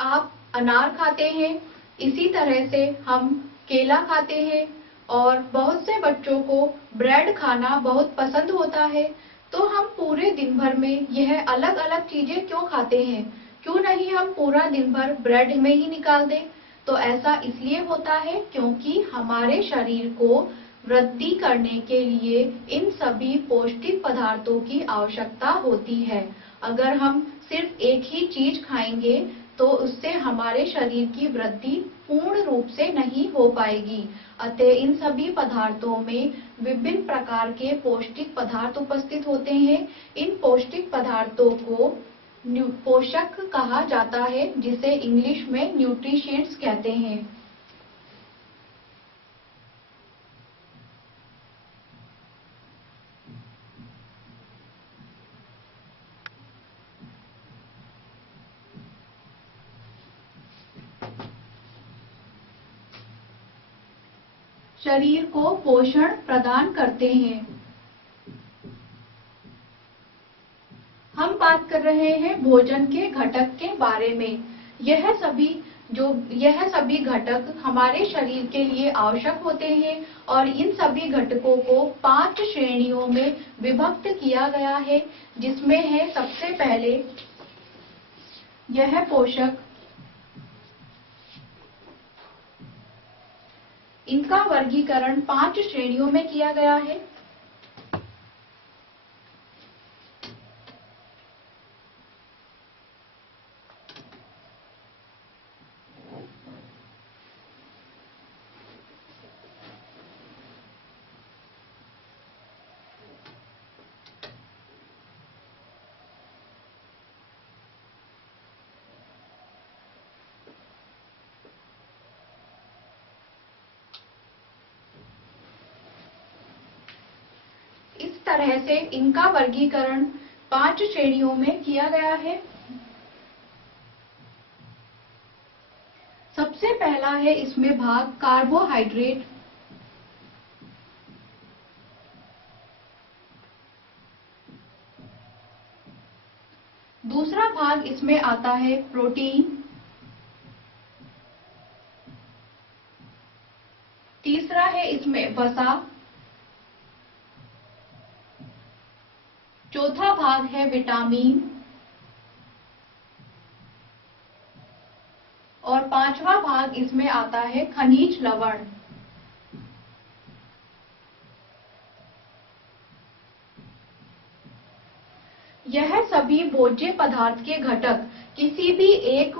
आप अनार खाते हैं, इसी तरह से हम केला खाते हैं और बहुत से बच्चों को ब्रेड खाना बहुत पसंद होता है। तो हम पूरे दिन भर में यह अलग अलग चीजें क्यों खाते हैं? क्यों नहीं हम पूरा दिन भर ब्रेड में ही निकाल दें? तो ऐसा इसलिए होता है क्योंकि हमारे शरीर को वृद्धि करने के लिए इन सभी पौष्टिक पदार्थों की आवश्यकता होती है। अगर हम सिर्फ एक ही चीज खाएंगे तो उससे हमारे शरीर की वृद्धि पूर्ण रूप से नहीं हो पाएगी। अतः इन सभी पदार्थों में विभिन्न प्रकार के पौष्टिक पदार्थ उपस्थित होते हैं। इन पौष्टिक पदार्थों को पोषक कहा जाता है, जिसे इंग्लिश में न्यूट्रिशंट्स कहते हैं। शरीर को पोषण प्रदान करते हैं। हम बात कर रहे हैं भोजन के घटक के बारे में। यह सभी घटक हमारे शरीर के लिए आवश्यक होते हैं और इन सभी घटकों को 5 श्रेणियों में विभक्त किया गया है, जिसमें है सबसे पहले यह पोषक। इनका वर्गीकरण 5 श्रेणियों में किया गया है। इस तरह से इनका वर्गीकरण 5 श्रेणियों में किया गया है। सबसे पहला है इसमें भाग कार्बोहाइड्रेट। दूसरा भाग इसमें आता है प्रोटीन। तीसरा है इसमें वसा। चौथा भाग है विटामिन और पांचवा भाग इसमें आता है खनिज लवण। यह सभी भोज्य पदार्थ के घटक किसी भी एक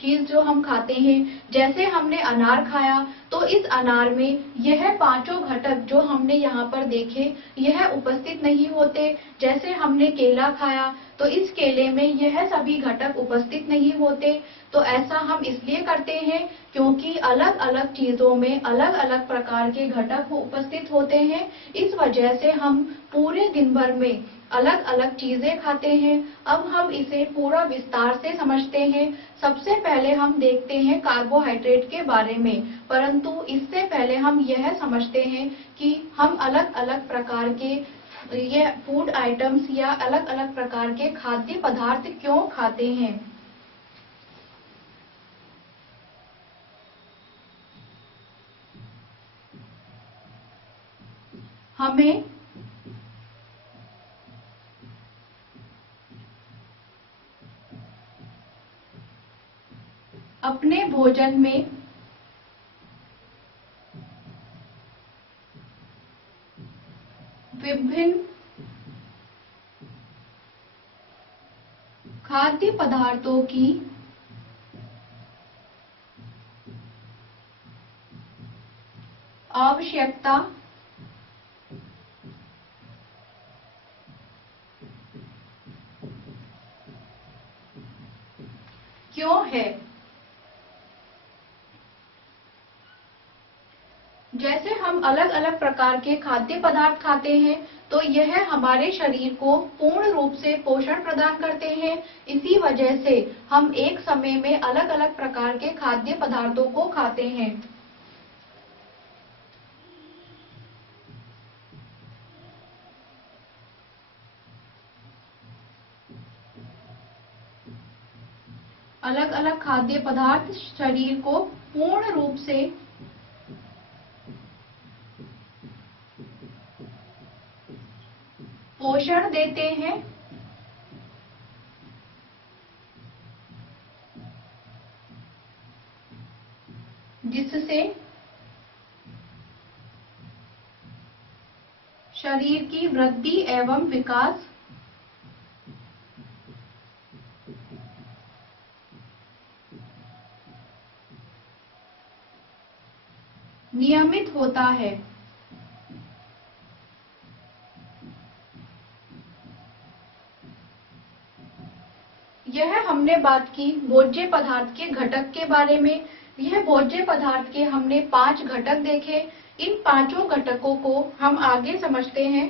चीज जो हम खाते हैं, जैसे हमने अनार खाया तो इस अनार में यह पांचों घटक जो हमने यहाँ पर देखे यह उपस्थित नहीं होते। जैसे हमने केला खाया तो इस केले में यह सभी घटक उपस्थित नहीं होते। तो ऐसा हम इसलिए करते हैं क्योंकि अलग अलग चीजों में अलग अलग प्रकार के घटक उपस्थित होते हैं। इस वजह से हम पूरे दिन भर में अलग अलग चीजें खाते हैं। अब हम इसे पूरा विस्तार से समझते हैं। सबसे पहले हम देखते हैं कार्बोहाइड्रेट के बारे में, परंतु इससे पहले हम यह समझते हैं कि हम अलग अलग प्रकार के ये फूड आइटम्स या अलग अलग प्रकार के खाद्य पदार्थ क्यों खाते हैं। हमें अपने भोजन में विभिन्न खाद्य पदार्थों की आवश्यकता क्यों है। जैसे हम अलग अलग प्रकार के खाद्य पदार्थ खाते हैं तो यह हमारे शरीर को पूर्ण रूप से पोषण प्रदान करते हैं। इसी वजह से हम एक समय में अलग अलग प्रकार के खाद्य पदार्थों को खाते हैं। अलग अलग खाद्य पदार्थ शरीर को पूर्ण रूप से पोषण देते हैं, जिससे शरीर की वृद्धि एवं विकास नियमित होता है। यह हमने बात की भोज्य पदार्थ के घटक के बारे में। यह भोज्य पदार्थ के हमने 5 घटक देखे। इन पांचों घटकों को हम आगे समझते हैं।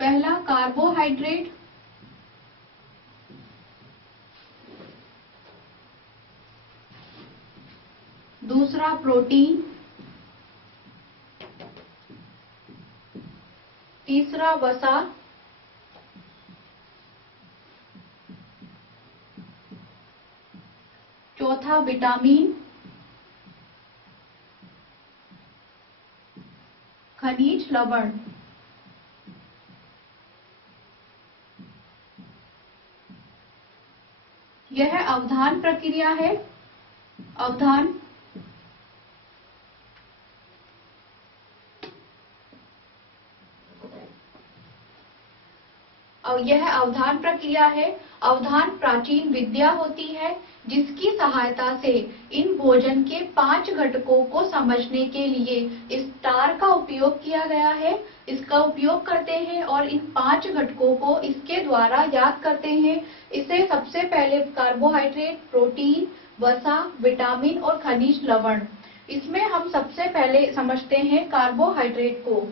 पहला कार्बोहाइड्रेट, दूसरा प्रोटीन, तीसरा वसा, चौथा विटामिन, खनिज लवण। यह अवधान प्रक्रिया है। अवधान और यह अवधान प्रक्रिया है। अवधान प्राचीन विद्या होती है जिसकी सहायता से इन भोजन के 5 घटकों को समझने के लिए स्टार का उपयोग किया गया है। इसका उपयोग करते हैं और इन 5 घटकों को इसके द्वारा याद करते हैं। इसे सबसे पहले कार्बोहाइड्रेट, प्रोटीन, वसा, विटामिन और खनिज लवण। इसमें हम सबसे पहले समझते हैं कार्बोहाइड्रेट को।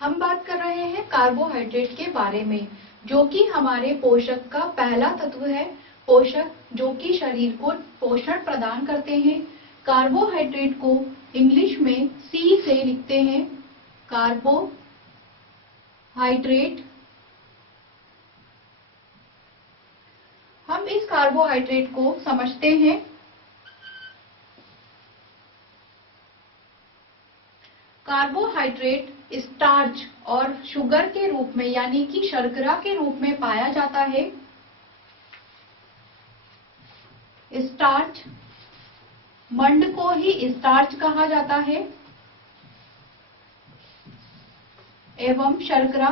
हम बात कर रहे हैं कार्बोहाइड्रेट के बारे में, जो कि हमारे पोषक का पहला तत्व है। पोषक जो कि शरीर को पोषण प्रदान करते हैं। कार्बोहाइड्रेट को इंग्लिश में सी से लिखते हैं, कार्बोहाइड्रेट। हम इस कार्बोहाइड्रेट को समझते हैं। कार्बोहाइड्रेट स्टार्च और शुगर के रूप में यानी कि शर्करा के रूप में पाया जाता है। स्टार्च, मंड को ही स्टार्च कहा जाता है, एवं शर्करा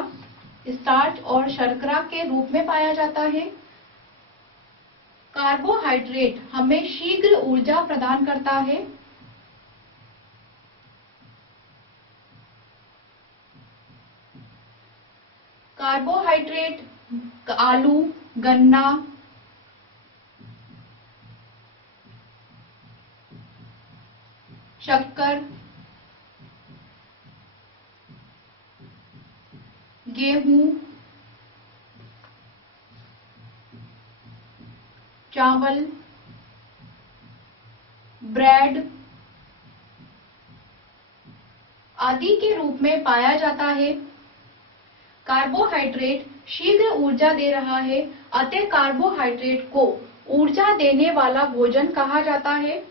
स्टार्च और शर्करा के रूप में पाया जाता है। कार्बोहाइड्रेट हमें शीघ्र ऊर्जा प्रदान करता है। कार्बोहाइड्रेट आलू, गन्ना, शक्कर, गेहूं, चावल, ब्रेड आदि के रूप में पाया जाता है। कार्बोहाइड्रेट शीघ्र ऊर्जा दे रहा है, अतः कार्बोहाइड्रेट को ऊर्जा देने वाला भोजन कहा जाता है।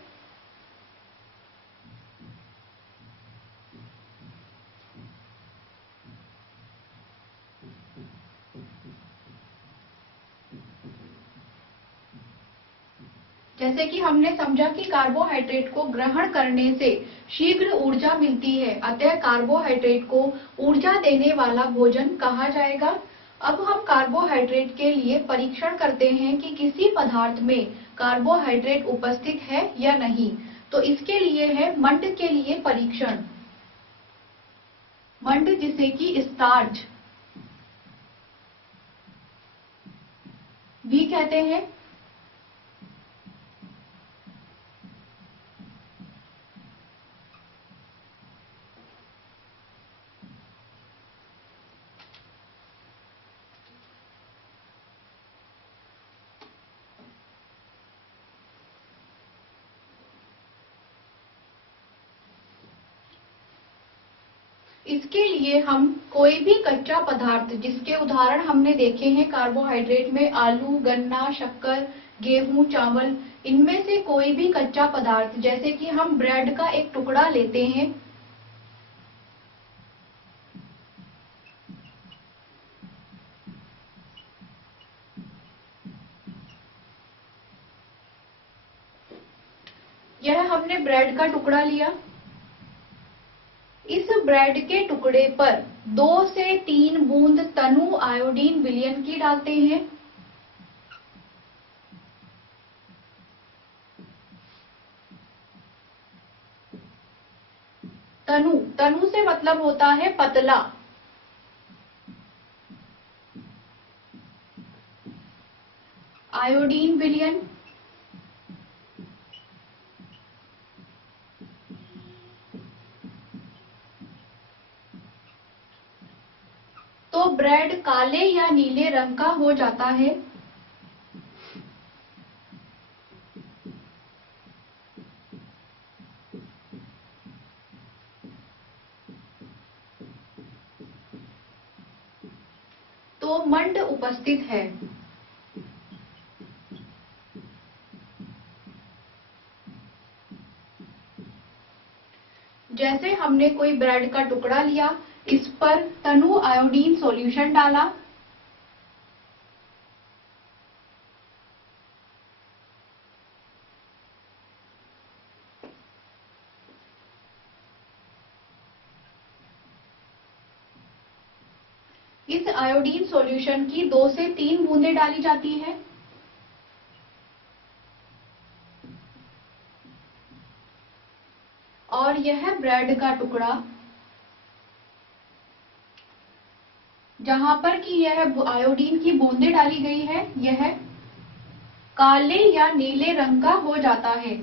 जैसे कि हमने समझा कि कार्बोहाइड्रेट को ग्रहण करने से शीघ्र ऊर्जा मिलती है, अतः कार्बोहाइड्रेट को ऊर्जा देने वाला भोजन कहा जाएगा। अब हम कार्बोहाइड्रेट के लिए परीक्षण करते हैं कि किसी पदार्थ में कार्बोहाइड्रेट उपस्थित है या नहीं। तो इसके लिए है मंड के लिए परीक्षण। मंड जिसे कि स्टार्च भी कहते हैं। इसके लिए हम कोई भी कच्चा पदार्थ, जिसके उदाहरण हमने देखे हैं कार्बोहाइड्रेट में आलू, गन्ना, शक्कर, गेहूं, चावल, इनमें से कोई भी कच्चा पदार्थ, जैसे कि हम ब्रेड का एक टुकड़ा लेते हैं, यह हमने ब्रेड का टुकड़ा लिया। इस ब्रेड के टुकड़े पर 2 से 3 बूंद तनु आयोडीन विलयन की डालते हैं। तनु, तनु से मतलब होता है पतला। आयोडीन विलयन, तो ब्रेड काले या नीले रंग का हो जाता है। तो मंड उपस्थित है। जैसे हमने कोई ब्रेड का टुकड़ा लिया, इस पर तनु आयोडीन सॉल्यूशन डाला, इस आयोडीन सॉल्यूशन की 2 से 3 बूंदें डाली जाती है। और यह ब्रेड का टुकड़ा, जहां पर कि यह आयोडीन की बूंदें डाली गई है, यह काले या नीले रंग का हो जाता है।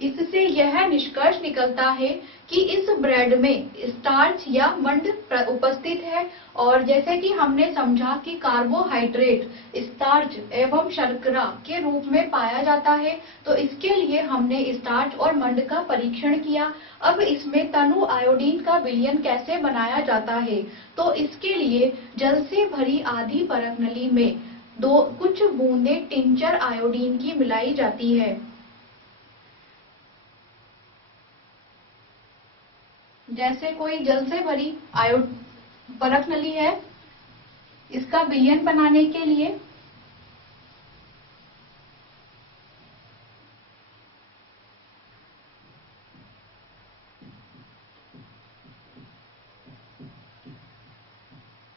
इससे यह निष्कर्ष निकलता है कि इस ब्रेड में स्टार्च या मंड उपस्थित है। और जैसे कि हमने समझा कि कार्बोहाइड्रेट स्टार्च एवं शर्करा के रूप में पाया जाता है, तो इसके लिए हमने स्टार्च और मंड का परीक्षण किया। अब इसमें तनु आयोडीन का विलयन कैसे बनाया जाता है, तो इसके लिए जल से भरी आधी परत नली में कुछ बूंदें टिंचर आयोडीन की मिलाई जाती है। जैसे कोई जल से भरी परत नली है, इसका विलयन बनाने के लिए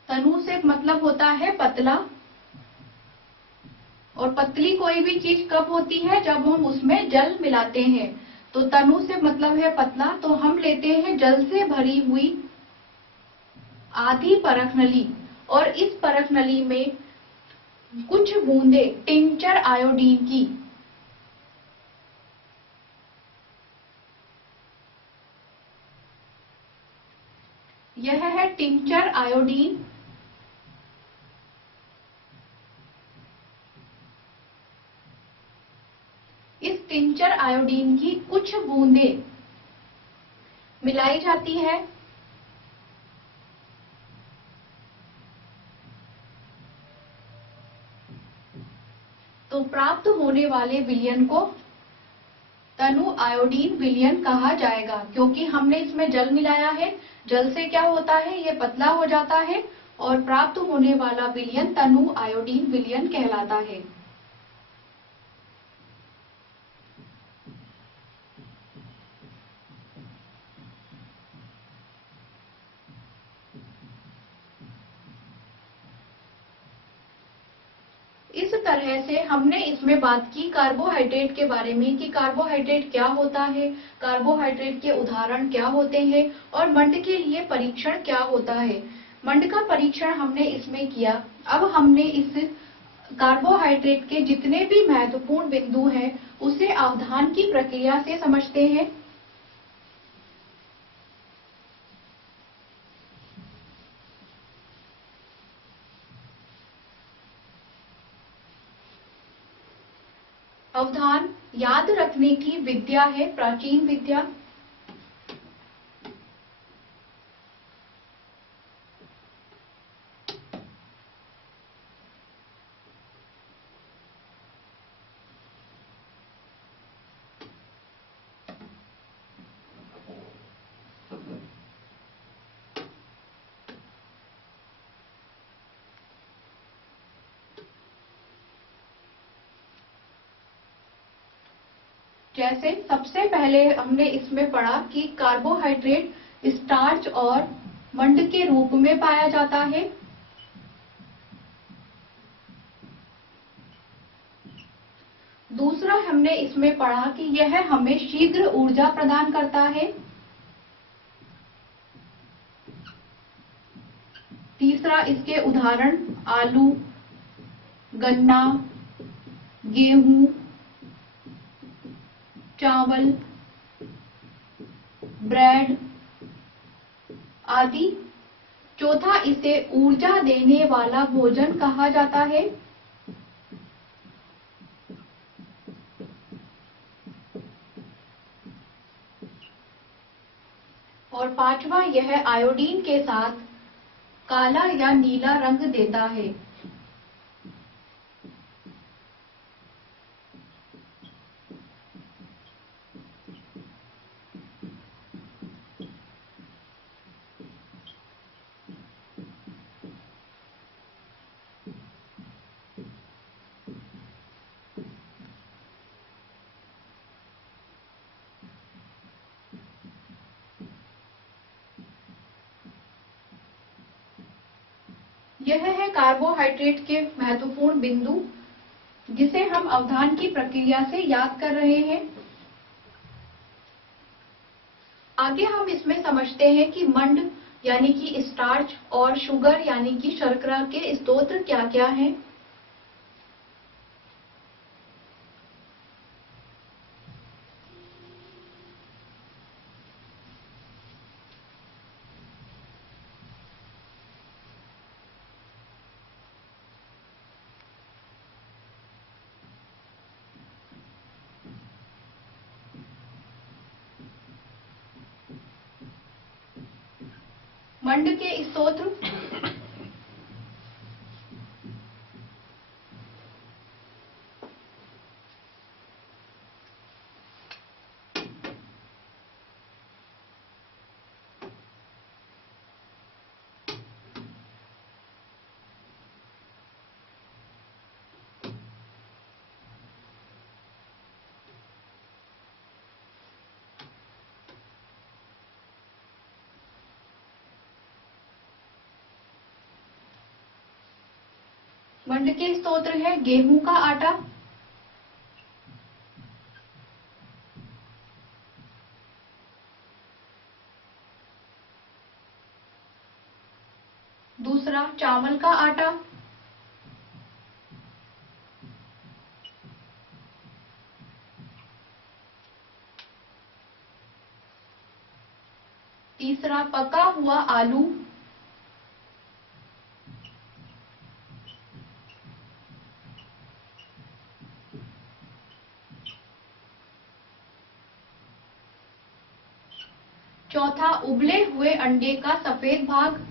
तनु से मतलब होता है पतला, और पतली कोई भी चीज कब होती है, जब हम उसमें जल मिलाते हैं। तो तनु से मतलब है पतला, तो हम लेते हैं जल से भरी हुई आधी परत नली, और इस परत नली में कुछ बूंदे टिंचर आयोडीन की यह है टिंचर आयोडीन। इस टिंचर आयोडीन की कुछ बूंदें मिलाई जाती है तो प्राप्त होने वाले विलयन को तनु आयोडीन विलयन कहा जाएगा। क्योंकि हमने इसमें जल मिलाया है, जल से क्या होता है, ये पतला हो जाता है और प्राप्त होने वाला विलयन तनु आयोडीन विलयन कहलाता है। इस तरह से हमने इसमें बात की कार्बोहाइड्रेट के बारे में कि कार्बोहाइड्रेट क्या होता है, कार्बोहाइड्रेट के उदाहरण क्या होते हैं और मंड के लिए परीक्षण क्या होता है। मंड का परीक्षण हमने इसमें किया। अब हमने इस कार्बोहाइड्रेट के जितने भी महत्वपूर्ण बिंदु हैं उसे अवधान की प्रक्रिया से समझते हैं। अवधान याद रखने की विद्या है, प्राचीन विद्या। जैसे सबसे पहले हमने इसमें पढ़ा कि कार्बोहाइड्रेट स्टार्च और मंड के रूप में पाया जाता है। दूसरा हमने इसमें पढ़ा कि यह हमें शीघ्र ऊर्जा प्रदान करता है। तीसरा इसके उदाहरण आलू, गन्ना, गेहूं, चावल, ब्रेड आदि। चौथा इसे ऊर्जा देने वाला भोजन कहा जाता है। और पांचवा यह आयोडीन के साथ काला या नीला रंग देता है। यह है कार्बोहाइड्रेट के महत्वपूर्ण बिंदु जिसे हम अवधान की प्रक्रिया से याद कर रहे हैं। आगे हम इसमें समझते हैं कि मंड यानी कि स्टार्च और शुगर यानी कि शर्करा के स्रोत क्या क्या हैं। मंड के स्रोत मंड के स्रोत है गेहूं का आटा, दूसरा चावल का आटा, तीसरा पका हुआ आलू, चौथा उबले हुए अंडे का सफेद भाग,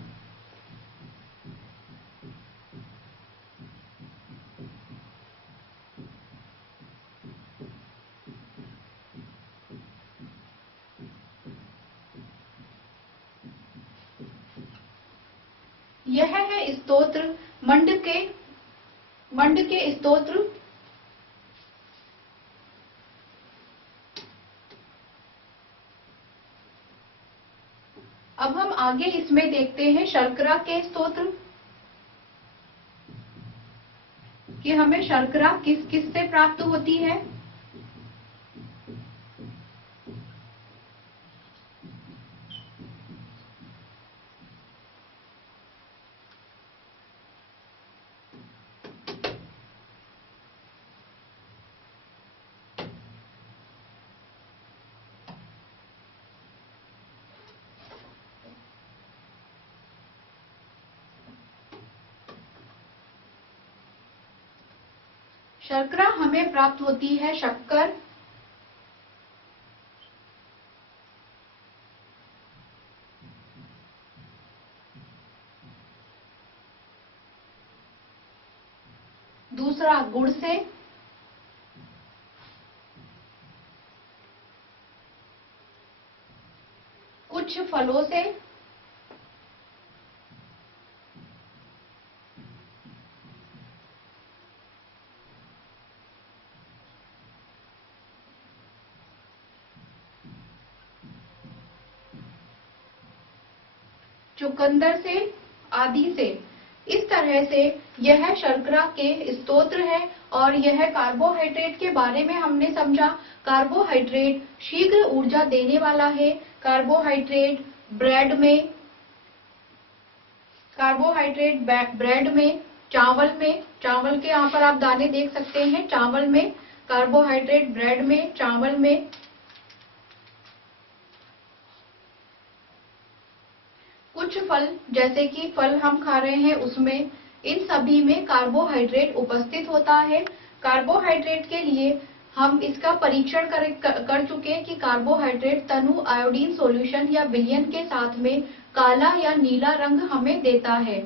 यह है स्तोत्र मंड के स्तोत्र। अब हम आगे इसमें देखते हैं शर्करा के स्तोत्र कि हमें शर्करा किस किस से प्राप्त होती है। शर्करा हमें प्राप्त होती है शक्कर, दूसरा गुड़ से, कुछ फलों से, चुकंदर से आदि से। इस तरह से यह शर्करा के स्तोत्र है और यह कार्बोहाइड्रेट के बारे में हमने समझा। कार्बोहाइड्रेट शीघ्र ऊर्जा देने वाला है। कार्बोहाइड्रेट ब्रेड में, चावल के यहाँ पर आप दाने देख सकते हैं, चावल में कार्बोहाइड्रेट, ब्रेड में, चावल में। कुछ फल जैसे कि फल हम खा रहे हैं उसमें, इन सभी में कार्बोहाइड्रेट उपस्थित होता है। कार्बोहाइड्रेट के लिए हम इसका परीक्षण कर चुके हैं कि कार्बोहाइड्रेट तनु आयोडीन सॉल्यूशन या विलयन के साथ में काला या नीला रंग हमें देता है।